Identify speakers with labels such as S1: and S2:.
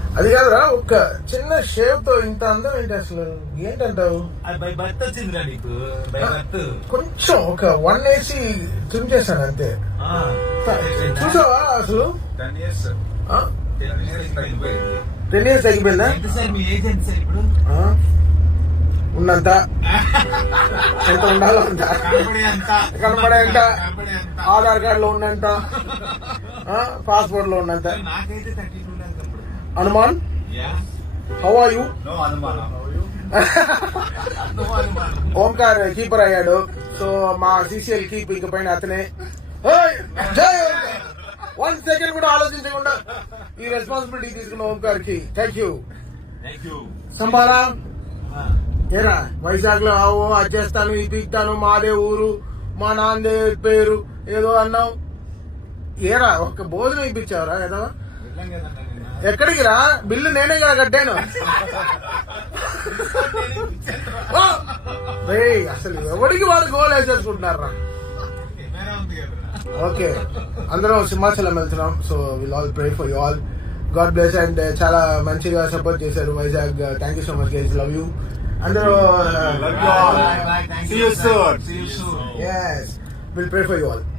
S1: అది కాదురా, ఒక చిన్న షేవ్ తో ఇంత అందం ఏంటి అసలు? ఏంటంటావు?
S2: బై బర్త్ వచ్చిందిరా నీకు, బై బర్త్.
S1: కొంచెం ఒక 1 AC ట్రిమ్ చేశాను అంతే. చూసావా అసలు
S3: 10 years
S1: 10 years తగ్గిపోయిందా?
S2: సార్ మీ ఏజ్ ఎంత సార్ ఇప్పుడు?
S1: ఉన్నంత ఎంత ఉండాలో అంత కనపడేంత, ఆధార్ కార్డు లో ఉన్నంత, పాస్పోర్ట్ లో ఉన్నంత.
S2: నాకైతే 32
S1: Hanuman, how are you? Omkar keeper అయ్యాడు, సో మా CCL కీప్ ఇంక పైన అతనే. 1 సెకండ్ కూడా ఆలోచించకుండా ఈ రెస్పాన్సిబిలిటీ తీసుకున్న ఓంకార్ కి థ్యాంక్ యూ. సంబాలా ఏరా, వైజాగ్ లో అది చేస్తాను, ఇది ఇస్తాను, మాదే ఊరు, మా నాన్నదే పేరు ఏదో అన్నావు. ఏరా ఒక్క భోజనం ఇప్పించావురా ఏదో? ఎక్కడికి రా, బిల్లు నేనే కదా కట్టాను. అసలు ఎవరికి వాడు గోల్ వేసేసుకుంటున్నారా? ఓకే, అందరం సింహాచలం వెళ్తున్నాం. So will all pray for you all. God bless. And చాలా మంచిగా సపోర్ట్ చేశారు Vizag. Thank you so much guys, love you అందరూ.
S3: See you soon.
S1: Yes, we'll pray for you all.